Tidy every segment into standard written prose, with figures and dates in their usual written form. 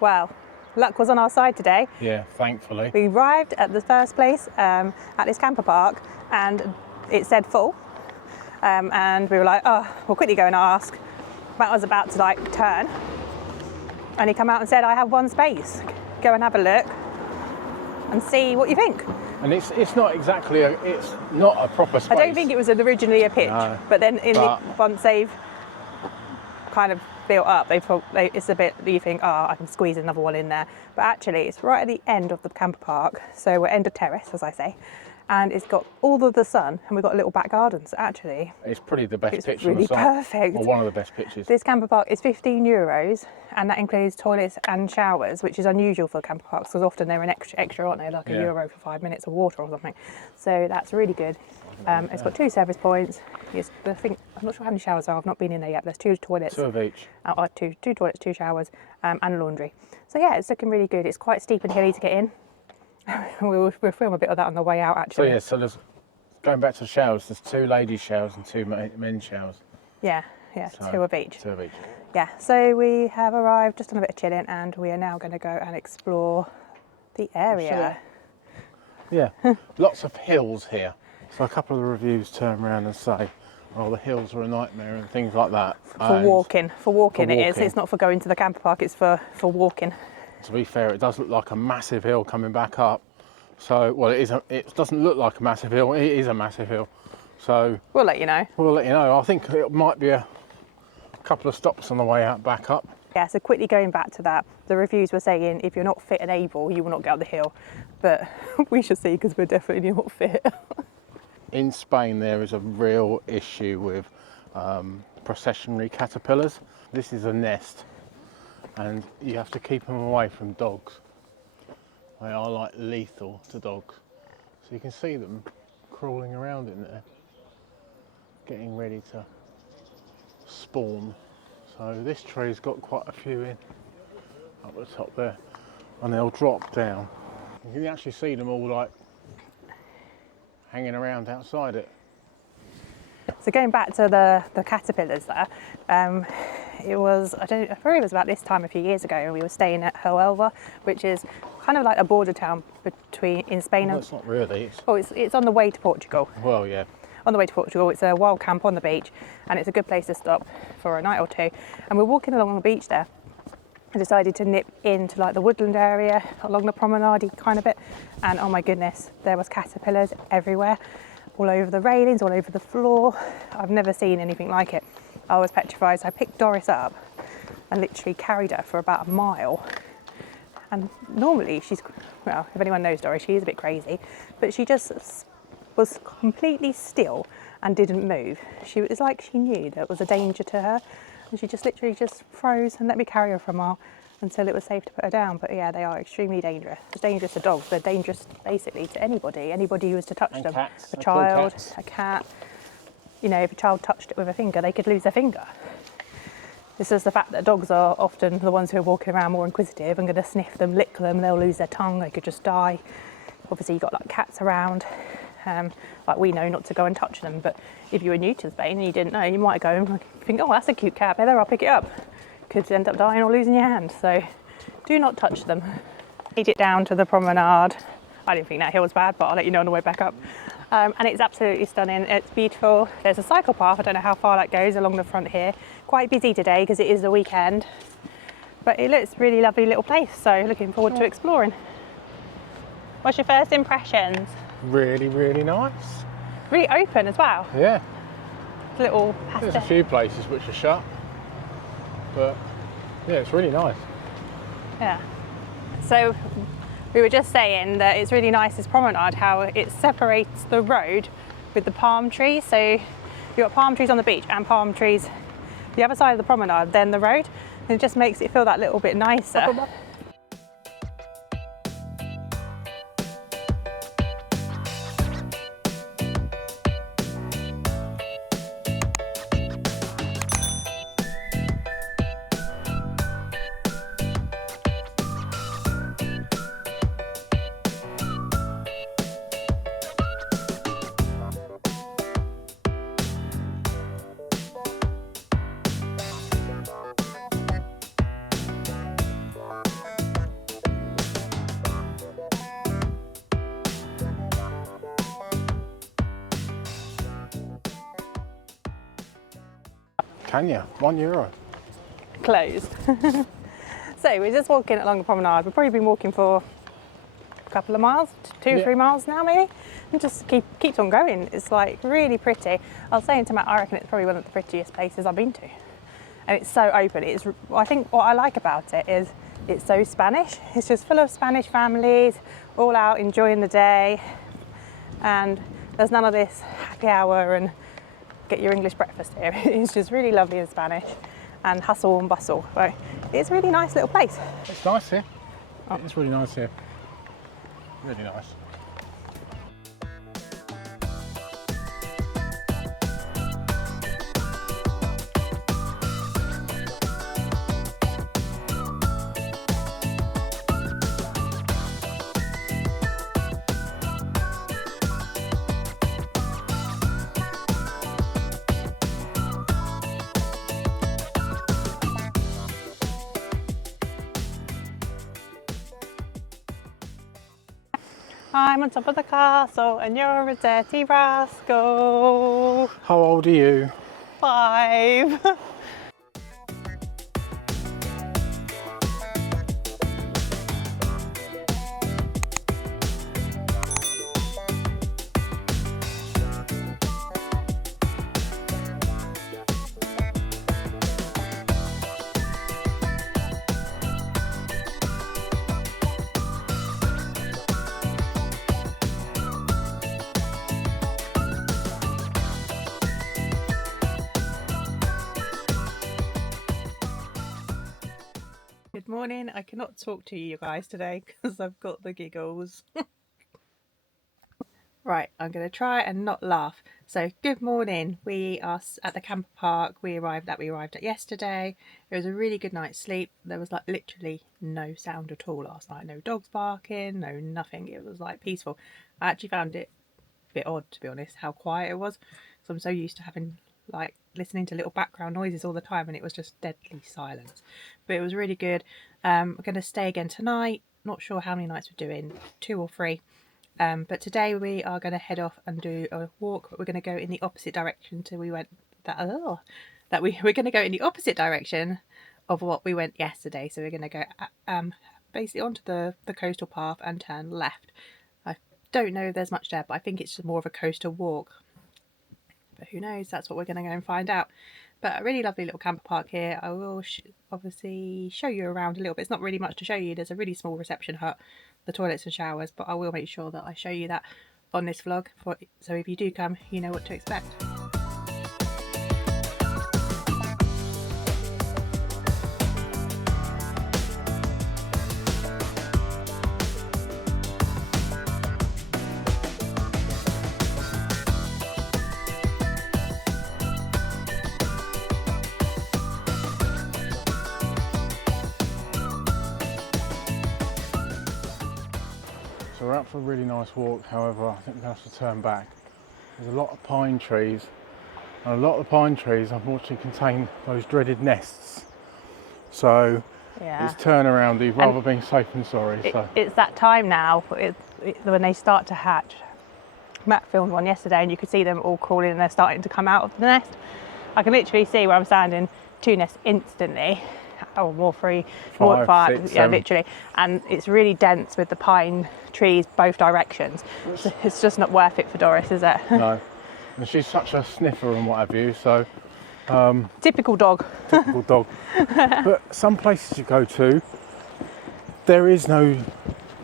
Well, luck was on our side today. Yeah, thankfully. We arrived at the first place at this camper park and it said full. And we were like, oh, we'll quickly go and ask. Matt was about to like turn and he came out and said, I have one space. Go and have a look and see what you think. And it's not exactly it's not a proper space. I don't think it was originally a pitch, No, but then once they've kind of built up, it's a bit that you think, oh, I can squeeze another one in there. But actually, it's right at the end of the camper park, so we're end of terrace, as I say, and it's got all of the sun, and we've got a little back garden. So actually, it's probably the best pitch really on the site. Perfect. Or one of the best pitches. This camper park is €15, and that includes toilets and showers, which is unusual for camper parks because often they're an extra, aren't they? Like €1 for 5 minutes of water or something. So that's really good. It's got 2 service points. I think, I'm not sure how many showers there are. I've not been in there yet. There's 2 toilets. 2 of each. Two toilets, 2 showers, and laundry. So yeah, it's looking really good. It's quite steep and hilly to get in. We'll film a bit of that on the way out, actually. So there's going back to the showers. There's 2 ladies' showers and 2 men's showers. Yeah, So, 2 of each. 2 of each. Yeah. So we have arrived, just done a bit of chilling, and we are now going to go and explore the area. Yeah, lots of hills here. So a couple of the reviews turn around and say, oh, the hills are a nightmare and things like that. For walking it is. It's not for going to the camper park, it's for walking. To be fair, it does look like a massive hill coming back up. So, well, it doesn't look like a massive hill, it is a massive hill. So we'll let you know. I think it might be a couple of stops on the way out back up. Yeah, so quickly going back to that, the reviews were saying if you're not fit and able, you will not get up the hill. But we should see because we're definitely not fit. In Spain, there is a real issue with processionary caterpillars. This is a nest, and you have to keep them away from dogs. They are like lethal to dogs. So you can see them crawling around in there, getting ready to spawn. So this tree's got quite a few in up the top there, and they'll drop down. You can actually see them all like hanging around outside it. So going back to the caterpillars there, it was, I probably it was about this time a few years ago, and we were staying at Huelva, which is kind of like a border town in Spain. Well, it's not really. It's on the way to Portugal. Well, yeah. On the way to Portugal, it's a wild camp on the beach, and it's a good place to stop for a night or two. And we're walking along the beach there. I decided to nip into like the woodland area along the promenade kind of bit, and oh my goodness, there was caterpillars everywhere, all over the railings, all over the floor. I've never seen anything like it. I was petrified, so I picked Doris up and literally carried her for about a mile. And normally well, if anyone knows Doris, she is a bit crazy, but she just was completely still and didn't move. It was like she knew there was a danger to her, and she just literally just froze and let me carry her for a mile until it was safe to put her down. But yeah, they are extremely dangerous. It's dangerous to dogs. They're dangerous basically to anybody who was to touch them. Cats. A child, a cat. You know, if a child touched it with a finger, they could lose their finger. This is the fact that dogs are often the ones who are walking around more inquisitive and going to sniff them, lick them, they'll lose their tongue, they could just die. Obviously you've got like cats around, like we know not to go and touch them, but if you were new to Spain and you didn't know, you might go and think, oh, that's a cute cat, Heather, I'll pick it up. Could end up dying or losing your hand, so do not touch them. Made it down to the promenade. I didn't think that hill was bad, but I'll let you know on the way back up. And it's absolutely stunning, it's beautiful. There's a cycle path, I don't know how far that goes along the front here. Quite busy today because it is the weekend, but it looks really lovely little place, so looking forward to exploring. What's your first impressions? Really, really nice. Really open as well. Yeah. Little There's a few places which are shut, but yeah, it's really nice. Yeah. So we were just saying that it's really nice, this promenade, how it separates the road with the palm trees. So you've got palm trees on the beach and palm trees the other side of the promenade, then the road. And it just makes it feel that little bit nicer. Can you? €1. Closed. So we're just walking along the promenade. We've probably been walking for a couple of miles, 2 or 3 miles now maybe, and just keeps on going. It's like really pretty. I was saying to Matt, I reckon it's probably one of the prettiest places I've been to, and it's so open. I think what I like about it is it's so Spanish. It's just full of Spanish families all out enjoying the day, and there's none of this happy hour and get your English breakfast here. It's just really lovely in Spanish and hustle and bustle. So it's a really nice little place. It's nice here. It's really nice here. Really nice. I'm on top of the castle and you're a dirty rascal. How old are you? 5. Good morning. I cannot talk to you guys today because I've got the giggles. Right, I'm going to try and not laugh. So, good morning. We are at the Camperpark. We arrived at yesterday. It was a really good night's sleep. There was like literally no sound at all last night. No dogs barking, no nothing. It was like peaceful. I actually found it a bit odd, to be honest, how quiet it was. So I'm so used to having like listening to little background noises all the time, and it was just deadly silence. But it was really good. We're going to stay again tonight. Not sure how many nights we're doing, 2 or 3. But today we are going to head off and do a walk, but we're going to go in the opposite direction to we're going to go in the opposite direction of what we went yesterday. So we're going to go basically onto the coastal path and turn left. I don't know if there's much there, but I think it's just more of a coastal walk. But who knows? That's what we're going to go and find out. But a really lovely little camper park here. I will obviously show you around a little bit. It's not really much to show you. There's a really small reception hut, the toilets and showers, but I will make sure that I show you that on this vlog. So if you do come, you know what to expect. So we're out for a really nice walk, however I think we're going to have to turn back. There's a lot of pine trees, and a lot of the pine trees unfortunately contain those dreaded nests. So it's turnaroundy rather than being safe than sorry. It's that time now, when they start to hatch. Matt filmed one yesterday and you could see them all crawling and they're starting to come out of the nest. I can literally see where I'm standing 2 nests instantly. Or more 3, 5, 6, 7. literally, and it's really dense with the pine trees both directions. So it's just not worth it for Doris, is it? No, and she's such a sniffer and what have you, so typical dog. typical dog. But some places you go to, there's none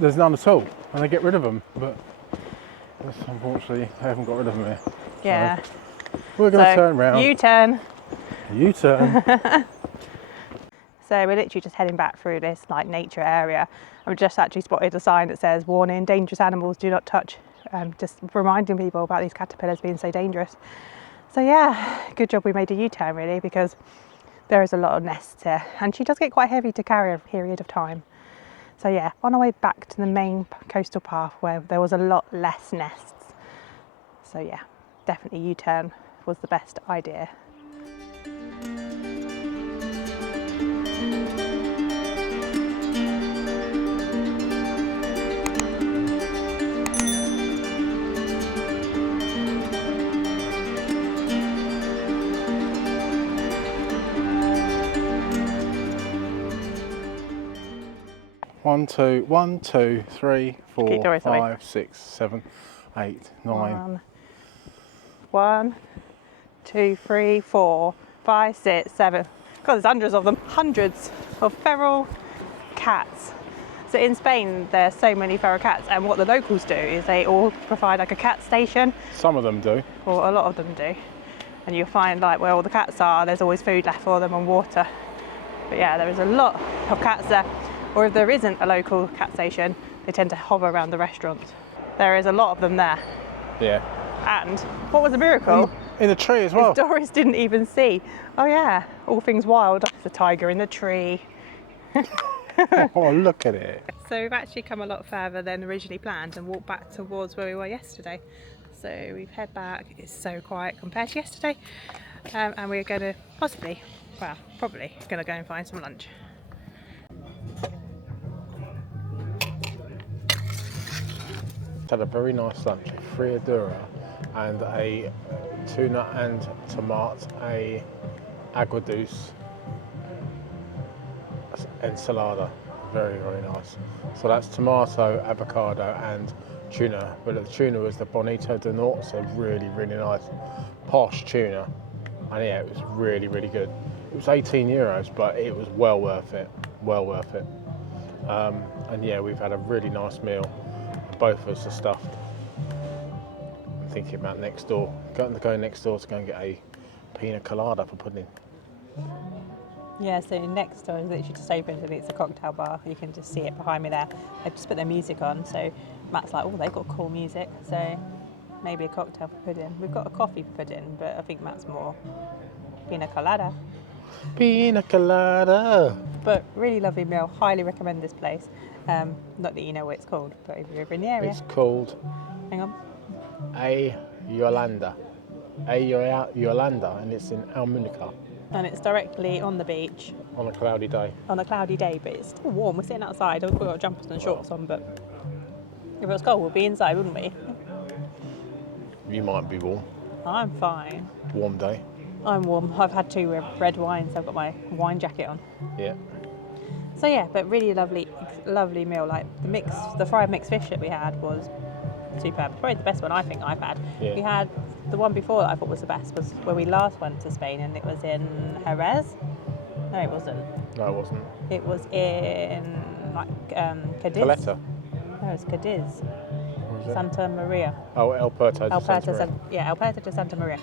at all, and they get rid of them, but unfortunately they haven't got rid of them here. Yeah, so we're going to turn round. U-turn. So we're literally just heading back through this like nature area. I've just actually spotted a sign that says warning, dangerous animals do not touch. Just reminding people about these caterpillars being so dangerous. So yeah, good job we made a U-turn really, because there is a lot of nests here and she does get quite heavy to carry over a period of time. So yeah, on our way back to the main coastal path where there was a lot less nests. So yeah, definitely U-turn was the best idea. 1, 2, 1, 2, 3, 4, Doris away. 5, 6, 7, 8, 9. 1, 2, 3, 4, 5, 6, 7. God, there's hundreds of them. Hundreds of feral cats. So in Spain, there's so many feral cats, and what the locals do is they all provide like a cat station. Some of them do. Or a lot of them do. And you'll find like where all the cats are, there's always food left for them and water. But yeah, there is a lot of cats there. Or if there isn't a local cat station, they tend to hover around the restaurants. There is a lot of them there. Yeah. And what was a miracle? In the tree as well. Doris didn't even see. Oh yeah, all things wild. There's a tiger in the tree. Oh, look at it. So we've actually come a lot further than originally planned and walked back towards where we were yesterday. So we've head back. It's so quiet compared to yesterday. And we're going to probably going to go and find some lunch. Had a very nice lunch, a friadura and a tuna and tomato, a agua dulce ensalada. Very, very nice. So that's tomato, avocado and tuna, but the tuna was the Bonito del Norte, so really, really nice posh tuna, and yeah, it was really, really good. It was €18, but it was well worth it, and yeah, we've had a really nice meal. Both of us are stuffed. I'm thinking about next door, going next door to go and get a pina colada for pudding. Yeah, so next door is literally just opened and it's a cocktail bar. You can just see it behind me there. They've just put their music on, so Matt's like, oh, they've got cool music, so maybe a cocktail for pudding. We've got a coffee for pudding, but I think Matt's more pina colada. Pina colada. But really lovely meal. Highly recommend this place. Not that you know what it's called, but if you're over in the area. It's called Hang on. A Yolanda, and it's in Almunecar. And it's directly on the beach. On a cloudy day. On a cloudy day, but it's still warm. We're sitting outside. We've got jumpers and shorts on, but if it was cold, we'd be inside, wouldn't we? You might be warm. I'm fine. Warm day. I'm warm. I've had 2 red wines. I've got my wine jacket on. Yeah. So yeah, but really lovely meal. Like the fried mixed fish that we had was superb. Probably the best one I think I've had. Yeah. We had the one before that I thought was the best was when we last went to Spain, and it was in Jerez. No, it wasn't. No, it wasn't. It was in Cadiz. Caleta. No, it's Cadiz. Where is it? Santa Maria. Oh, El Puerto de Santa Maria. El Puerto de Santa Maria,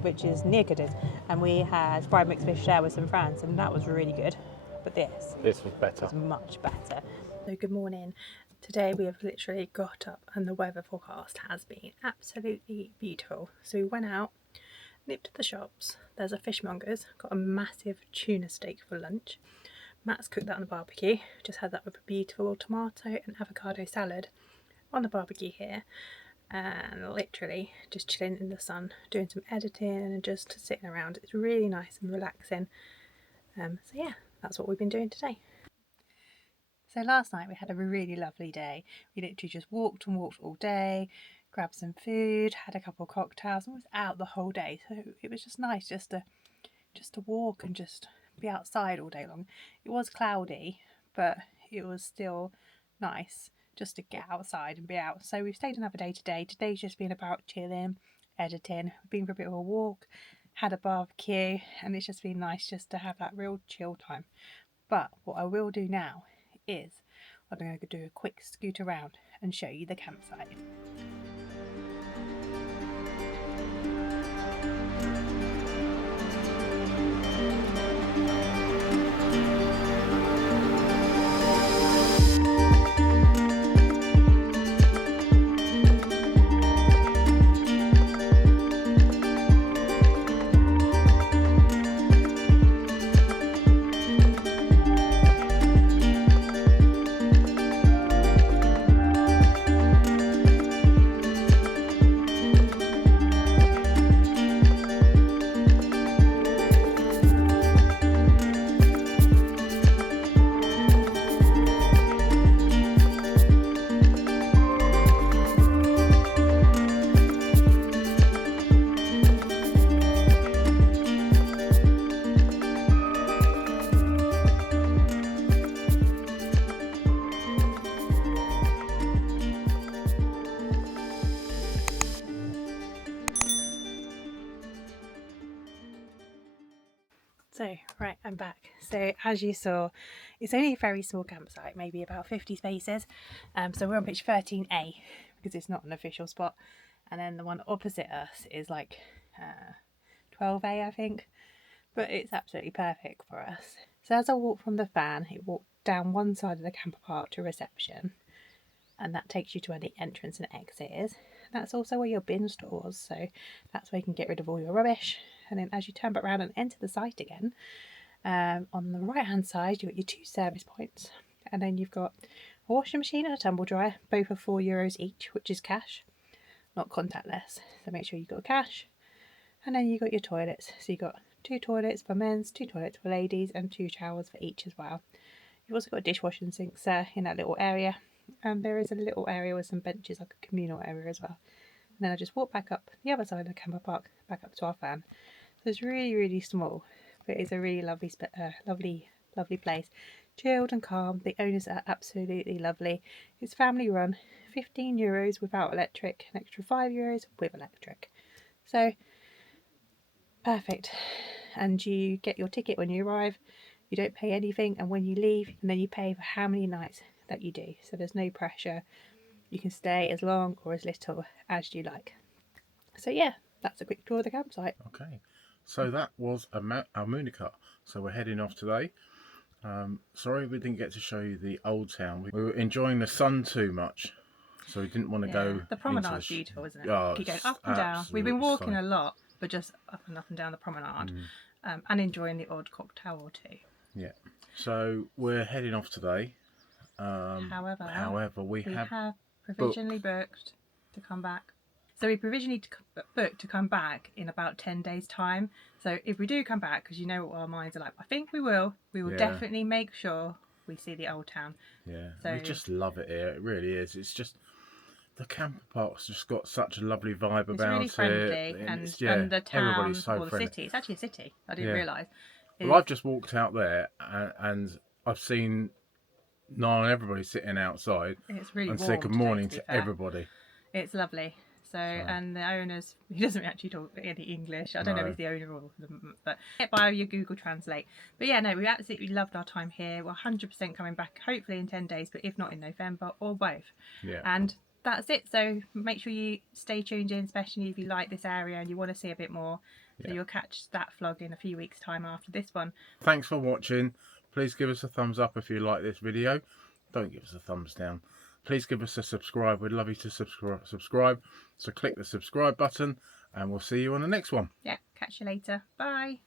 which is near Cadiz. And we had fried mixed fish there with some friends, and that was really good. But this was better. was much better. So good morning. Today we have literally got up and the weather forecast has been absolutely beautiful. So we went out, nipped to the shops. There's a fishmonger's, got a massive tuna steak for lunch. Matt's cooked that on the barbecue. Just had that with a beautiful tomato and avocado salad on the barbecue here. And literally just chilling in the sun, doing some editing and just sitting around. It's really nice and relaxing. So yeah, that's what we've been doing today. So last night we had a really lovely day. We literally just walked and walked all day, grabbed some food, had a couple of cocktails, and was out the whole day. So it was just nice just to walk and just be outside all day long. It was cloudy, but it was still nice just to get outside and be out. So we've stayed another day today. Today's just been about chilling, editing, been for a bit of a walk, had a barbecue, and it's just been nice just to have that real chill time. But what I will do now is I'm going to do a quick scoot around and show you the campsite. So, right, I'm back. So, as you saw, it's only a very small campsite, maybe about 50 spaces. So we're on pitch 13A because it's not an official spot. And then the one opposite us is like 12A, I think. But it's absolutely perfect for us. So as I walk from the van, it walked down one side of the camper park to reception. And that takes you to where the entrance and exit is. That's also where your bin stores, so that's where you can get rid of all your rubbish. And then as you turn back around and enter the site again, on the right hand side you've got your 2 service points, and then you've got a washing machine and a tumble dryer, both are €4 each, which is cash, not contactless, so make sure you've got cash. And then you've got your toilets, so you've got 2 toilets for men's, 2 toilets for ladies, and 2 showers for each as well. You've also got dishwashing sinks in that little area, and there is a little area with some benches, like a communal area as well. And then I just walk back up the other side of the camper park, back up to our van. So it's really, really small, but it's a really lovely, lovely place. Chilled and calm. The owners are absolutely lovely. It's family run. €15 without electric, an extra €5 with electric. So perfect. And you get your ticket when you arrive. You don't pay anything, and when you leave, and then you pay for how many nights that you do. So there's no pressure. You can stay as long or as little as you like. So yeah, that's a quick tour of the campsite. Okay, so that was Almunecar. So we're heading off today. Sorry we didn't get to show you the old town. We were enjoying the sun too much, so we didn't want to go. The promenade's beautiful, isn't it? Oh, Keep going up and down. We've been walking stunning. a lot, but just up and down the promenade, and enjoying the odd cocktail or two. Yeah. So we're heading off today. However, we have provisionally booked to come back. So we provisionally booked to come back in about 10 days' time. So if we do come back, because you know what our minds are like, I think we will definitely make sure we see the old town. Yeah, so we just love it here. It really is. It's just, the camper park's just got such a lovely vibe about it. It's really friendly, and the town, everybody's so or the friendly. city. It's actually a city. I didn't realise. Well, I've just walked out there and I've seen Niall and everybody sitting outside. It's really and warm say good today, morning to to fair. everybody. It's lovely. So, and the owners, he doesn't actually talk any English. I don't know if he's the owner or but get by your Google Translate. But yeah, no, we absolutely loved our time here. We're 100% coming back, hopefully in 10 days, but if not in November, or both. Yeah. And that's it. So make sure you stay tuned in, especially if you like this area and you want to see a bit more. So you'll catch that vlog in a few weeks' time after this one. Thanks for watching. Please give us a thumbs up if you like this video. Don't give us a thumbs down. Please give us a subscribe. We'd love you to subscribe. So click the subscribe button and we'll see you on the next one. Yeah, catch you later. Bye.